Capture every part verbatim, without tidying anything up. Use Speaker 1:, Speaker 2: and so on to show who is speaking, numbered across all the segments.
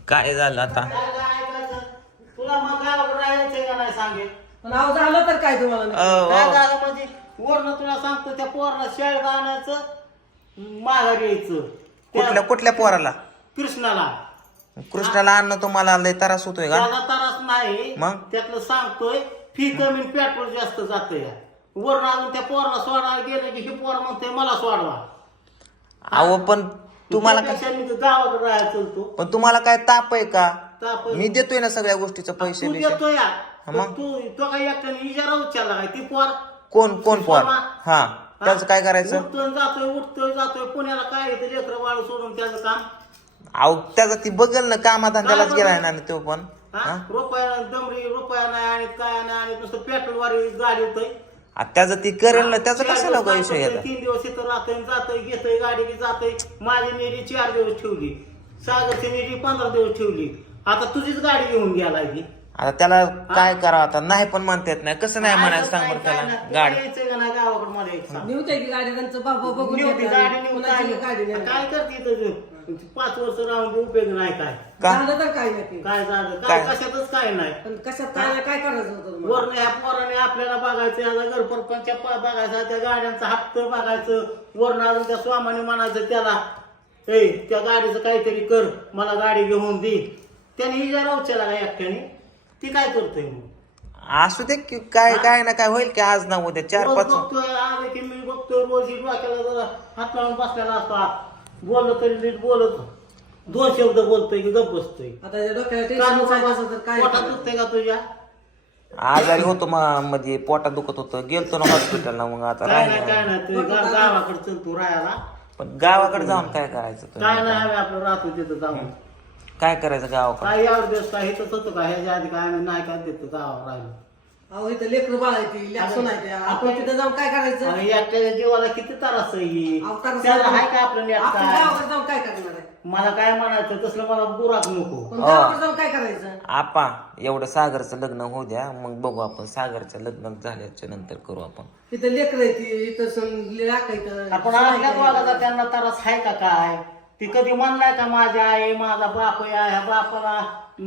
Speaker 1: काय झालं आता?
Speaker 2: काय काय ऐकायचं? तुला मग गावाकडे राहायचंय का नाही सांगेल?
Speaker 3: पण अहो झालं तर काय तुम्हाला नक्की?
Speaker 1: अ,
Speaker 2: काय
Speaker 1: अ,
Speaker 2: झालं म्हणजे वरनं तुला सांगतो त्या पोराला शाळेत आणायचं माघारी यायचं त्या
Speaker 1: कुठल्या कुठल्या पोराला?
Speaker 2: कृष्णाला
Speaker 1: कृष्णाला आणणं तुम्हाला लय त्रास होतोय का?
Speaker 2: त्याला त्रास नाही
Speaker 1: मग?
Speaker 2: त्यातलं सांगतोय फी कमी आणि पेट्रोल जास्त जातंय वरनं अजून त्या पोराला सोडायला गेलं की हे पोर म्हणते मला सोडवा.
Speaker 1: अहो पण तुम्हाला काय,
Speaker 2: त्यापेक्षा मी तर गावाकडे राहायला चलतो.
Speaker 1: पण तुम्हाला काय ताप आहे का?
Speaker 2: ताप
Speaker 1: मी देतोय ना सगळ्या गोष्टीचं पैसे
Speaker 2: तू
Speaker 1: बिशे.
Speaker 2: देतो या
Speaker 1: मग?
Speaker 2: पण तू तो काही एकट्याने इजारा उच्चारला काय ती पोर
Speaker 1: कोण कोण पोर?
Speaker 2: सोमा.
Speaker 1: हा त्याचं काय करायचं?
Speaker 2: उठतोय जातोय उठतोय जातोय पुण्याला काय येतं लेकरं बाळ सोडून त्याचं काम
Speaker 1: अहो त्याचं ती बघल ना कामात आणि त्यालाच
Speaker 2: काय
Speaker 1: गेलाय
Speaker 2: बघेल?
Speaker 1: ना तो पण.
Speaker 2: हा
Speaker 1: हा?
Speaker 2: रुपया दमडी रुपया नाही आणि काय नाही आणि नुसतं पेट्रोल वारी गाडी होतोय
Speaker 1: आ, त्याचं ती करेल ना त्याचं
Speaker 2: चार
Speaker 1: कशाला
Speaker 2: दिवस
Speaker 1: विषय
Speaker 2: जातोय,
Speaker 1: घेता?
Speaker 2: तीन दिवस इथं राहतोय जातोय घेतोय गाडी की जातोय. माझी नेरी चार दिवस ठेवली सागरची नेरी पंधरा दिवस ठेवली आता तुझीच गाडी घेऊन गेलाय ती.
Speaker 1: आता त्याला काय करावं आता? नाही पण म्हणता येत नाही. कसं नाही म्हणायचं सांग बरं त्याला? गाडी
Speaker 2: यायचंय का नाही गावाकडे मला एक सांग.
Speaker 3: निवते की गाडी त्यांचं बाबा बघून
Speaker 2: निवती
Speaker 3: घेतात.
Speaker 2: गाडी निवती
Speaker 3: कोणाची
Speaker 2: काय
Speaker 3: गाडी नाही.
Speaker 2: काय करते इथं पाच वर्ष राहून बी उपयोग नाही काय
Speaker 1: का?
Speaker 3: झालं तर काय नक्की?
Speaker 2: काय झालं काय
Speaker 1: काय?
Speaker 2: कशातच काय नाही
Speaker 3: पण कशात काय काय करायचं होतं तुम्हाला?
Speaker 2: वरनं ह्या पोराने आपल्याला बघायचं याचा घरपरपंच बघायचा त्या गाड्यांचा हप्ता बघायचं वरनं अजून त्या स्वामाने म्हणायचं त्याला ए त्या गाडीचं काहीतरी कर मला गाडी घेऊन दे त्याने इजारा उचलला का एकट्याने ती काय करतोय मग
Speaker 1: असू दे की काय काय ना काय होईल की आज ना उद्या चार
Speaker 2: रोज
Speaker 1: पाच.
Speaker 2: बघतोय आले की मी बघतोय रोज ही डोक्याला जरा हात लावून बसलेला असतो आत. बोललो तरी नीट बोलत दोन शब्द बोलतोय की गप बसतोय
Speaker 3: आता त्या डोक्याला
Speaker 2: का
Speaker 3: टेन्शन
Speaker 2: नको
Speaker 3: असेल तर काय
Speaker 2: पोटात दुखतंय का तुझ्या
Speaker 1: आजारी होतो मग मध्ये पोटात दुखत होतं गेलतो ना हॉस्पिटलला. मग आता
Speaker 2: काय नाही
Speaker 1: राहिलं.
Speaker 2: काय नाही तू गा- गावाकडे चल तू राहायला
Speaker 1: पण गावाकडे जाऊन काय करायचं
Speaker 2: काय नाही
Speaker 1: तुम्ही?
Speaker 2: आम्ही आपलं राहतो तिथं जाऊन
Speaker 1: काय करायचं गावाकडे?
Speaker 2: काय यावर दिवस काय हेच होतं का ह्याच्या आधी काय आम्ही नाही काय देतो गावावर राहिलो
Speaker 3: अहो इथं लेकरं बाळ आहे ती लेक सुन आहे त्या. आपण तिथं जाऊन काय करायचं?
Speaker 2: आणि एकट्या जीवाला किती त्रास आहे
Speaker 3: अहो, त्रास
Speaker 2: त्याला
Speaker 3: आहे.
Speaker 2: हाय का आपलं नेट
Speaker 3: आपण
Speaker 2: काय
Speaker 3: गावाकडे जाऊन काय करणार आहे?
Speaker 2: मला काय म्हणायचं तसलं मला बुराक नको
Speaker 3: पण
Speaker 1: हो.
Speaker 3: गावाकडे जाऊन काय करायचं?
Speaker 1: आपा एवढं सागरचं लग्न होऊ द्या मग बघू आपण. सागरचं लग्न झाल्याच्या नंतर करू आपण.
Speaker 3: इथं लेकर आहे ती इथं सण लाक आहे इथं.
Speaker 2: आपण आपल्याच वागाचा त्यांना त्रास आहे का काय ती कधी म्हणलाय का माझ्या आई माझा बाप आहे ह्या बापाला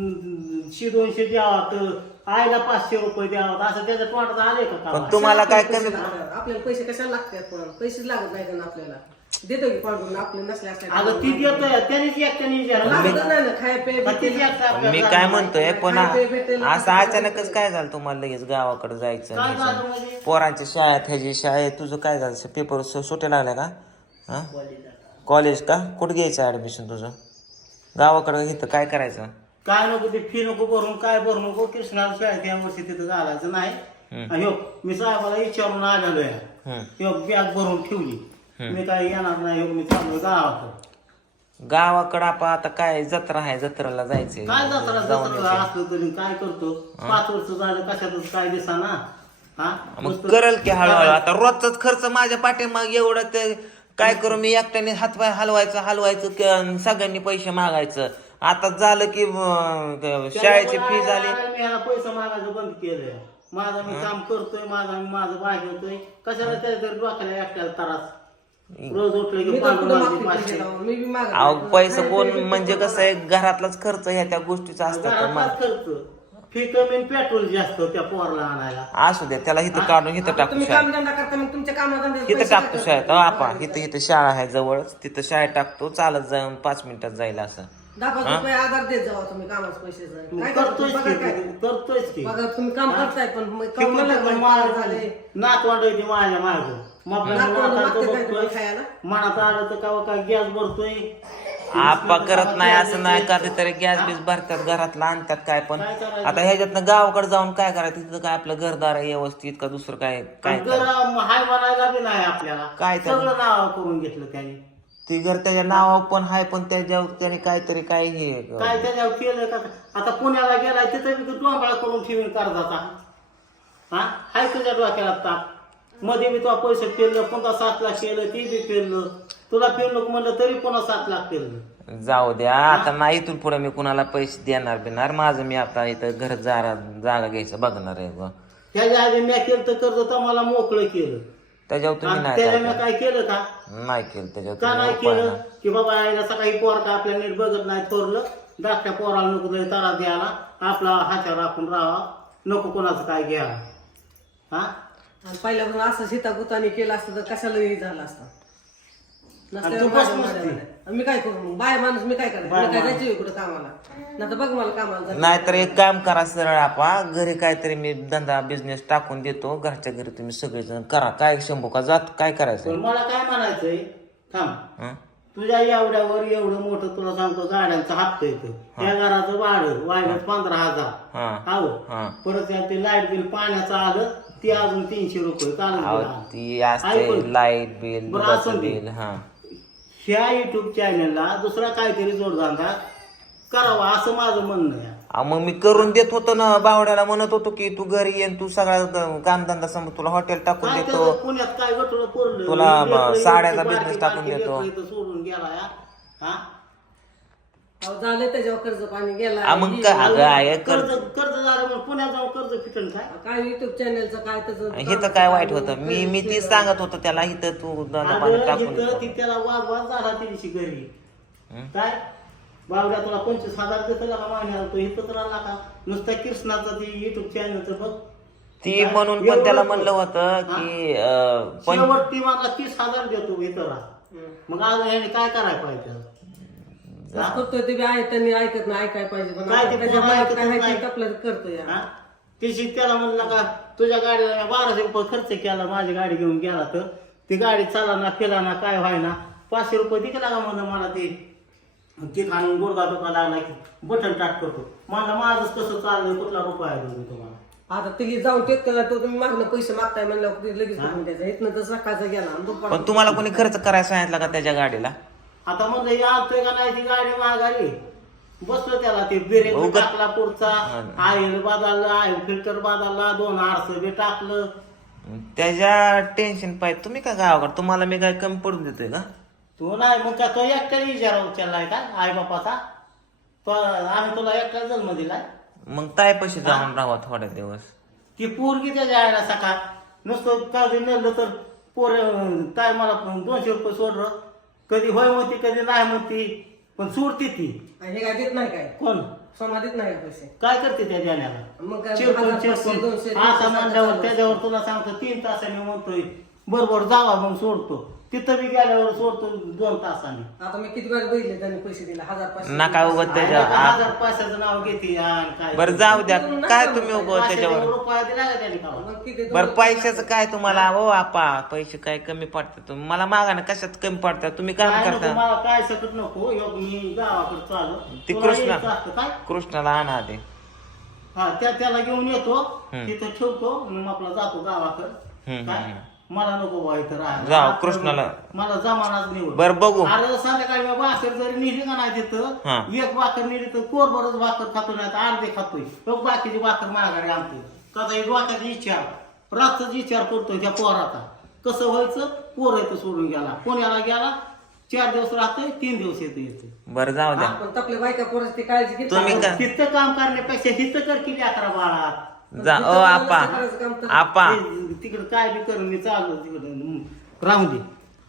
Speaker 2: शे दोनशे द्यावं आईला पाचशे रुपये द्यावं असं त्याच्या तोंडात आले का
Speaker 1: पण
Speaker 2: का
Speaker 1: तुम्हाला काय
Speaker 3: पैसे
Speaker 1: कमी
Speaker 3: लागतात. आपल्याला पैसे कशाला लागतात पण पैसेच लागत नाही का आपल्याला देतो की पाडून आपले नसले
Speaker 2: अगं ती देतोय त्यांनीच एकट्याने विचारलं
Speaker 3: लागतच नाही ना खाय पे
Speaker 2: पण तिची एकटा आपल्याला
Speaker 1: मी
Speaker 2: जात
Speaker 1: काय
Speaker 2: नाही.
Speaker 1: म्हणतोय पण
Speaker 3: काय भेटेल?
Speaker 1: असं अचानकच काय झालं तुम्हाला लगेच गावाकडे जायचं
Speaker 2: काय
Speaker 1: न्यायचं?
Speaker 2: झालं म्हणजे
Speaker 1: पोरांच्या शाळेत ह्याची शाळेत तुझं काय झालं? पेपर सुटे लागले का? हा कॉलेज का? कुठं घ्यायचं ऍडमिशन तुझं? गावाकडे इथं काय करायचं?
Speaker 2: काय नको ते फी नको भरून काय भरू नको कृष्णाला शाळेत या वर्षी तिथं घालायचं नाही आणि ह्यो, मी साहेबाला विचारून आलेलो आहे
Speaker 1: हम्म.
Speaker 2: ह्यो बॅग भरून ठेवली मी काय येणार नाही ह्यो, मी चाललो गावाकडं
Speaker 1: गावाकडं आपण आता काय जत्रा आहे जत्रेला जायचंय.
Speaker 2: काय जत्रा
Speaker 1: जाऊन
Speaker 2: जत्रा
Speaker 1: यायचं.
Speaker 2: असलं तरी काय करतो पाच वर्ष झालं कशातच काय दिसाना हा
Speaker 1: मग
Speaker 2: नुसतं-
Speaker 1: करल की हळूहळू. आता रोजचाच खर्च माझ्या पाठीमाग एवढं ते काय करू मी एकट्याने हातपाय हलवायचं हलवायचं क- सगळ्यांनी पैसे मागायचं. आता झालं की अं, शाळेची फी झाली.
Speaker 2: मी ह्याला पैसा मागायचं बंद केलंय माझं मी काम करतोय माझा मी माझं भागवतोय कशाला त्याच्या डोक्याला एकट्याला त्रास रोज उठले की
Speaker 3: मी तर
Speaker 2: पाच
Speaker 3: कुठं
Speaker 2: वाजले,
Speaker 3: मागते पैसे
Speaker 2: पाचशे
Speaker 3: लावून. मी बी मागत
Speaker 1: अहो
Speaker 3: नाही.
Speaker 1: पैसे
Speaker 3: खाय
Speaker 1: कोण
Speaker 3: पे-
Speaker 1: म्हणजे कसं आहे घरातलाच खर्च ह्या त्या गोष्टीचा असतात तर मग
Speaker 2: घरातलाच खर्च फी कमी आणि पेट्रोल जास्त त्या पोरला आणायला
Speaker 1: असू दे त्याला इथं काढून इथं
Speaker 3: आता
Speaker 1: टाकू
Speaker 3: तुम्ही
Speaker 1: शाळेत.
Speaker 3: कामधंदा करता मग तुमच्या कामाधंद्याचे
Speaker 1: इथं
Speaker 3: पैसे
Speaker 1: टाकतो
Speaker 3: काय
Speaker 1: शाळेत.
Speaker 3: करता?
Speaker 1: अहो आपा इथं इथं शाळा आहे जवळच तिथं शाळेत टाकतो चालत जाऊन पाच मिनिटात जाईल असं.
Speaker 3: दहा पाच रुपये आधार देत जावा तुम्ही कामाचे पैसे
Speaker 2: मग
Speaker 3: काय
Speaker 2: करतोयच
Speaker 3: करतोय
Speaker 2: की
Speaker 3: काय
Speaker 2: करतोयच की
Speaker 3: बघा तुम्ही काम करताय पण मग
Speaker 2: ते
Speaker 3: काम
Speaker 2: कुठं
Speaker 3: मला
Speaker 2: पण
Speaker 3: काय
Speaker 2: मार-
Speaker 3: झाले
Speaker 2: नातवंड येते माझ्या माग मग आपल्या
Speaker 3: नातवंड
Speaker 2: मुलाला
Speaker 3: मागते
Speaker 2: तो
Speaker 3: काय
Speaker 2: बघतोय
Speaker 3: तुम्ही खायला?
Speaker 2: मनात आलं तर का काय गॅस भरतोय
Speaker 1: आपा करत नाही असं नाही कधीतरी गॅस बीस भरतात घरातला आणतात काय पण.
Speaker 2: काय करायचं?
Speaker 1: आता ह्याच्यातनं गावाकडे जाऊन काय करायचं तिथं काय आपलं घरदार आहे व्यवस्थित का दुसरं काय काय
Speaker 2: आणि घर हाय म्हणायला बी नाही आपल्याला
Speaker 1: काय तर-
Speaker 2: सगळं नाव करून घेतलं त्याने
Speaker 1: ती घर त्याच्या नावावर पण आहे पण त्याच्यावर त्याने काहीतरी काय हे
Speaker 2: काय त्याच्यावर केलं का आता पुण्याला गेलाय तिथं बी तू डोंबळा करून ठेवीन कर्जाचा हा हाय तुझ्या डोक्याला ताप मध्ये मी तुला पैसे फेरलं पुन्हा सात लाख केलं ती बी फेरलं तुला फेरलं म्हणलं तरी पुन्हा सात लाख फेरलं
Speaker 1: जाऊ द्या आता नाही इथून पुढे मी कुणाला पैसे देणार बिणार माझं मी आता इथं घर जागा जागा घ्यायचं बघणार आहे बुवा.
Speaker 2: ह्याच्या आधी मी केलं तर कर्ज तर मला मोकळं केलं
Speaker 1: त्याच्यावर तुम्ही
Speaker 2: आणि
Speaker 1: नाही
Speaker 2: त्याला मी
Speaker 1: काय
Speaker 2: काय केलं का
Speaker 1: केलं. नाही केलं त्याच्यावर
Speaker 2: का
Speaker 1: तुम्ही
Speaker 2: नाही
Speaker 1: उपाय
Speaker 2: केलं
Speaker 1: नाही.
Speaker 2: की बाबा आईला सकाळी पोर का आपल्या नीट बघत नाही थोरलं धाकट्या पोराला नको तरी तारा द्यायला आपला हातावर राखून राहावा नको कोणाचं काय घ्यावं हा
Speaker 3: आणि पहिल्यापासून असं सीतागुताने केलं असतं तर कशाला हे झालं असतं
Speaker 2: आणि तू बस नसती.
Speaker 3: मी काय करू मग बाय माणूस मी काय करायचं मी काय जायचं कुठं कामाला नाही तर बघ मला कामाला जायचं.
Speaker 1: नाहीतर एक काम करा सरळ आपा घरी काहीतरी मी धंदा बिझनेस टाकून देतो घरच्या घरी तुम्ही सगळेजण करा काय शंभू का जात काय करायचं
Speaker 2: पण मला काय म्हणायचंय थांब
Speaker 1: हं?
Speaker 2: तुझ्या एवढ्यावर एवढं मोठं तुला सांगतो गाड्यांचा हप्ता येतो त्या घराचं भाडं वाढत पंधरा हजार
Speaker 1: हा
Speaker 2: आहो
Speaker 1: हा
Speaker 2: परत त्या ते लाईट बिल पाण्याचं आलं ते अजून तीनशे रुपये काल
Speaker 1: अहो, ती असते लाईट बिल
Speaker 2: बरं,
Speaker 1: दुधाचं
Speaker 2: असं दे.
Speaker 1: बिल हा
Speaker 2: ह्या युट्यूब चॅनलला दुसरा काहीतरी जोडधंदा करावा असं माझं म्हणणं आहे
Speaker 1: अहो, मग मी करून देत होतो ना बावड्याला म्हणत होतो की तू घरी येन तू सगळा ग- कामधंदा समज तुला हॉटेल टाकून
Speaker 2: काय
Speaker 1: देतो
Speaker 2: त्याचं पुण्यात काय गटोळं पोरलं
Speaker 1: तुला
Speaker 2: लेकरं इकडे
Speaker 1: साड्याचा
Speaker 2: बारकी
Speaker 1: business टाकून
Speaker 2: बारकी
Speaker 1: देतो.
Speaker 2: लेकरं इथं सोडून गेला या हा
Speaker 3: अहो, झालं त्याच्यावर कर्ज पाणी गेला
Speaker 1: आ, मग काय अगं आहे कर
Speaker 2: कर्ज कर्ज झालं मग पुण्यात जाऊन कर्ज फिटन काय
Speaker 3: काय युट्यूब चॅनलचं काय त्याचं
Speaker 1: हे तर काय वाईट होतं मी मी तीच सांगत होतो त्याला इथं तू धंदा पाणी
Speaker 2: अगं,
Speaker 1: टाकून
Speaker 2: इथं
Speaker 1: देतो
Speaker 2: ती त्याला वाद वाद झाला ती दिवशी घरी
Speaker 1: हं?
Speaker 2: काय बावड्या तुला पंचवीस हजार देतो का महिन्याला तो इथं तर आला का नुसता कृष्णाचा ती युट्यूब चॅनल तर बघ
Speaker 1: ती म्हणून पण त्याला म्हणलं होतं की अं, पण
Speaker 2: शेवट ती मला तीस हजार देतो इथं राहा. मग आज ह्याने काय करायला पाहिजे
Speaker 3: जसं करतोय ते बी आहे त्यांनी ऐकत नाही ऐकाय पाहिजे पण
Speaker 2: काय ते
Speaker 3: आपण त्याच्या
Speaker 2: पोरं
Speaker 3: मनात
Speaker 2: ऐकतच
Speaker 3: काय आहे
Speaker 2: नाही.
Speaker 3: ते आपलं करतोय
Speaker 2: हा तिशी त्याला म्हणलं का तुझ्या गाडीला मी बाराशे रुपये खर्च केला माझी गाडी घेऊन गेला तर ती गाडी चाला ना फिरा ना काय व्हाय ना पाचशे रुपये दिले का म्हणलं मला ते ती खाणून गुडगा दुखा लागला की बटन टाट करतो म्हणलं माझंच कसं चाललंय कुठला रुपया देऊ तुम्हाला
Speaker 3: आता तिघी जाऊन टेक केला तो तुम्ही मागणं पैसे मागताय म्हणल्यावर ते लगेच करून द्यायचं इथनं तर सकाळचा गेला आणि दुपार
Speaker 1: पण तुम्हाला कोणी खर्च करायला सांगितला का त्याच्या गाडीला
Speaker 2: आता म्हणलं हे आणतोय का नाही ती गाडी माघारी बसलो त्याला ते ब्रेक
Speaker 1: उगाच-
Speaker 2: टाकला पुढचा आयल बदलला आयल फिल्टर बदलला दोन आरसं बी टाकलं
Speaker 1: त्याच्या टेन्शन पाहिजे तुम्ही काय गावाकडे तुम्हाला मी काय कमी पडून देतोय का
Speaker 2: तो नाही मग का तो एकट्याने विचारावा उचललाय का आई बापाचा तो आम्ही तुला एकटा जन्म दिलाय
Speaker 1: मग काय पैसे जाऊन राहा थोड्या दिवस
Speaker 2: की पोरगी त्याच्या आईला सकाळ नुसतं कधी नेलं तर पोर काय मला दोनशे रुपये सोडलं कधी होय म्हणती कधी नाही म्हणती पण सोडती ती
Speaker 3: आणि हे काय देत नाही काय
Speaker 2: कोण
Speaker 3: सोमा देत नाही का पैसे
Speaker 2: काय करते त्या जाण्याला
Speaker 3: मग काय
Speaker 2: चिरकून
Speaker 3: हजार, पाचशे,
Speaker 2: चिरकून
Speaker 3: दोनशे,
Speaker 2: असा
Speaker 3: तीनशे,
Speaker 2: म्हणल्यावर
Speaker 3: चालू
Speaker 2: त्याच्यावर तुला सांगतो तीन तासाने म्हणतोय बरोबर जावा मग सोडतो तिथं बी गेल्यावर सोडतो दोन तासाने
Speaker 3: आता मी किती वेळा बघितले त्यांनी पैसे दिले हजार पाचशे
Speaker 1: नका उगत त्याच्या
Speaker 2: आणि
Speaker 1: आ-
Speaker 2: हजार पाचशेचं नाव घेते आणि काय
Speaker 1: बरं जाऊ द्या काय तुम्ही उगवत
Speaker 2: पाचशे
Speaker 1: त्याच्यावर
Speaker 2: रुपया दिला का त्याने खावा
Speaker 3: मग किती
Speaker 1: बरं पैशाचं काय तुम्हाला हो आपा पैसे काय कमी पडतात तुम्ही मला मागा ना कशात कमी पडतात तुम्ही काम
Speaker 2: काय नको
Speaker 1: करता
Speaker 2: मला काय सकट नको योग मी गावाकडे चालू
Speaker 1: ती
Speaker 2: तुला
Speaker 1: कृष्णा-
Speaker 2: यायचं असतं काय
Speaker 1: कृष्णाला आणा दे
Speaker 2: हा त्या त्याला घेऊन येतो
Speaker 1: हम्म.
Speaker 2: तिथं ठेवतो मग आपला जातो गावाकडे
Speaker 1: हम्म,
Speaker 2: काय
Speaker 1: हम्म.
Speaker 2: मला नको बा इथं राहायला.
Speaker 1: जाऊ,
Speaker 2: आज
Speaker 1: कृष्णाला.
Speaker 2: मला जमानाच निवड
Speaker 1: बरं बघू
Speaker 2: अरे संध्याकाळी मी भाकर जरी नेली का नाही
Speaker 1: हा.
Speaker 2: तिथं एक भाकर नेली तर कोरभरच भाकर खातो नाही तर अर्धे खातोय मग बाकीची भाकर माघारी आणतोय कसा एक वाक्याचा विचार रातचाच विचार करतोय त्या पोराचा कसं व्हायचं पोर येतं सोडून गेला पुण्याला गेला चार दिवस राहतोय तीन दिवस येतो येतो
Speaker 1: बरं जाऊ द्या
Speaker 3: आपण तपले बायका पोराची ती काळजी घेत
Speaker 1: तुम्ही का
Speaker 2: तिथं काम करण्यापेक्षा हिथं कर किती अकरा बाळा
Speaker 1: जा ओ आपा आपा
Speaker 2: तिकडे काय बी कर मी चाललो तिकडे राहून दे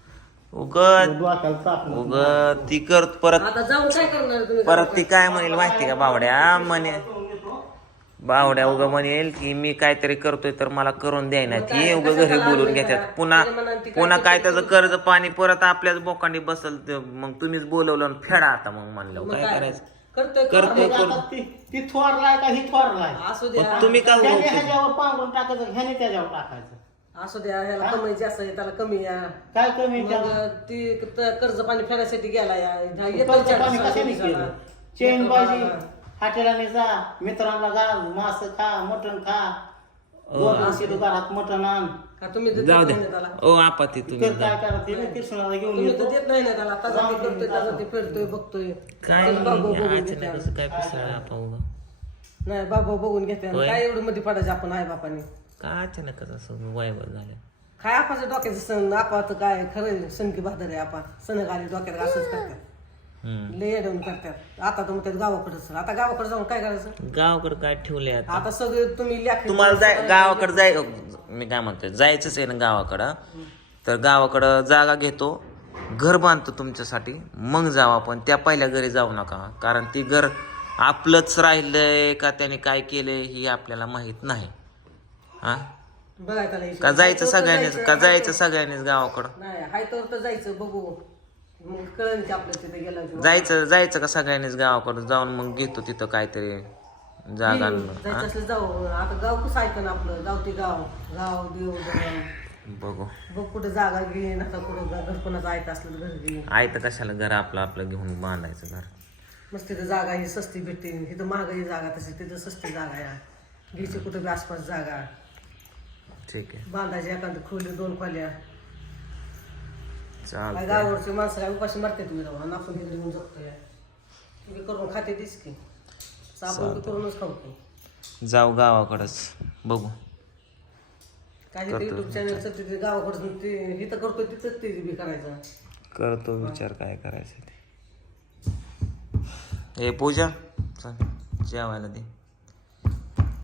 Speaker 1: उगत
Speaker 2: डोक्याला ताप नको.
Speaker 1: उगत ती कर परत
Speaker 3: आता जाऊन काय करणार तुम्ही
Speaker 1: परत ती काय म्हणेल माहिती का बावड्या म्हणे बावड्या उगा म्हणेल की मी काहीतरी करतोय तर मला करून द्यायना ती उगा घरी बोलून घेतात पुन्हा पुन्हा काय त्याचं कर्ज पाणी परत आपल्याच बोकांडी बसल ते मग तुम्हीच बोलवलं आणि फेडा आता मग म्हणलं
Speaker 3: मग
Speaker 1: काय
Speaker 3: काय
Speaker 1: करायचं
Speaker 3: करतोय
Speaker 1: करतोय
Speaker 2: म्हणजे आता ती ती थोरलाय का ही थोरलाय
Speaker 3: असू द्या
Speaker 1: पण तुम्ही का
Speaker 2: त्याने ह्याच्यावर पांघरून टाकायचं ह्याने त्याच्यावर टाकायचं
Speaker 3: असू द्या ह्याला कमी जास्त आहे, त्याला कमी या
Speaker 2: काय कमी त्याला
Speaker 3: मग ती क- कर्ज पाणी फेडायसाठी गेला या येतो
Speaker 2: कर्ज
Speaker 3: चार
Speaker 2: पाणी
Speaker 3: दिवसाला,
Speaker 2: कशाने
Speaker 3: दिवसाला.
Speaker 2: केलं चेन बाजी
Speaker 3: हा.
Speaker 2: हॉटेलाने जा मित्रांना घाल मास खा मटण खा दोन दोन किलो घरात मटण आण
Speaker 3: का तुम्ही तर
Speaker 1: जाऊ
Speaker 3: देत नाही
Speaker 1: द्या
Speaker 3: त्याला
Speaker 1: ओ आपा ती तुम्ही
Speaker 2: तर काय करा ते कृष्णाला घेऊन
Speaker 3: तुम्ही तर
Speaker 2: येतो
Speaker 3: देत नाही ना त्याला ताजा ते करतोय ताजा ते फिरतोय बघतोय
Speaker 1: काय
Speaker 3: त्याला बाबू बघून
Speaker 1: अचानक
Speaker 3: घेते
Speaker 1: कसं काय पिसळलं आपा उगा
Speaker 3: नाही बाबा बघून घेते आणि काय एवढं मध्ये पडायचं आपण आई बापाने
Speaker 1: का अचानकच असं वायवर झालं
Speaker 3: काय आपाचं डोक्याचं सण आपाचं काय खरं सण की बहादर आहे आपा सण आली डोक्यात असंच करतात
Speaker 1: हम्म
Speaker 3: लय अडवून करतात आता तर म्हणतात गावाकडे आता गावाकडे जाऊन काय करायचं
Speaker 1: गावाकडे काय ठेवले आता
Speaker 3: आता सगळे तुम्ही लेखी
Speaker 1: तुम्हाला जाय गावाकडे जाय मी काय म्हणतोय जायचंच आहे ना गावाकडं तर गावाकडं जागा घेतो घर बांधतो तुमच्यासाठी, मग जाऊ आपण. त्या पहिल्या घरी जाऊ नका, कारण ती घर आपलंच राहिलंय का त्याने काय केलंय ही आपल्याला माहित नाही. हा
Speaker 3: बघायचं नाही
Speaker 1: का जायचं सगळ्यांनीच का जायचं सगळ्यांनीच गावाकडं?
Speaker 3: नाही हाय तर तर जायचं बघू, मग कळलं की आपलं तिथे गेलं की
Speaker 1: जायचं जायचं का सगळ्यांनीच गावाकडं जाऊन मग घेतो तिथं काहीतरी जागा.
Speaker 3: जायचं असलं जाऊ. आता गाव कसं ऐकन आपलं, गाव ते गाव, गाव देव देव.
Speaker 1: बघू
Speaker 3: बघ कुठं जागा घे, नका कुठं घर कोणाचं ऐकत असलं घर घे.
Speaker 1: आहे तर कशाला घर आपलं आपलं घेऊन बांधायचं घर.
Speaker 3: मस्त तिथं जागा ही सस्ती भेटते, तिथं महागाई जागा तशी, तिथं सस्ती जागा आहे. घ्यायची कुठं बी आसपास जागा,
Speaker 1: ठीक आहे
Speaker 3: बांधायची एखादी खोली दोन खोल्या. काय
Speaker 1: चालतंय.
Speaker 3: गावावरची माणसं काय उपाशी मारते तुम्ही जाऊन, आपण इकडे येऊन जगतोय. तुम्ही करून खाते दिस की, आपण बी करूनच खाऊ की.
Speaker 1: जाऊ गावाकडंच बघू.
Speaker 3: काय ते युट्यूब चॅनलचं तिथे गावाकडचं ते इथं करतोय तिथंच ते बी करायचं.
Speaker 1: करतो विचार काय करायचं ते. ए पूजा चल जेवायला दे.